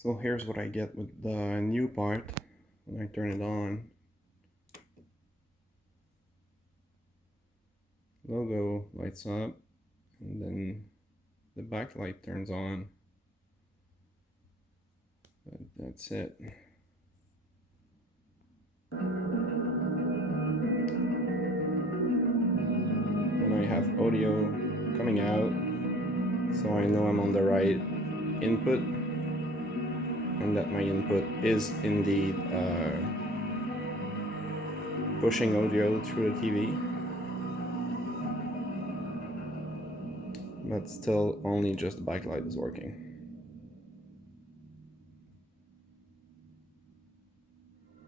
So here's what I get with the new part when I turn it on. Logo lights up, and then the backlight turns on. But that's it. Then I have audio coming out, so I know I'm on the right input, and that my input is indeed pushing audio through the TV. But still only just the backlight is working.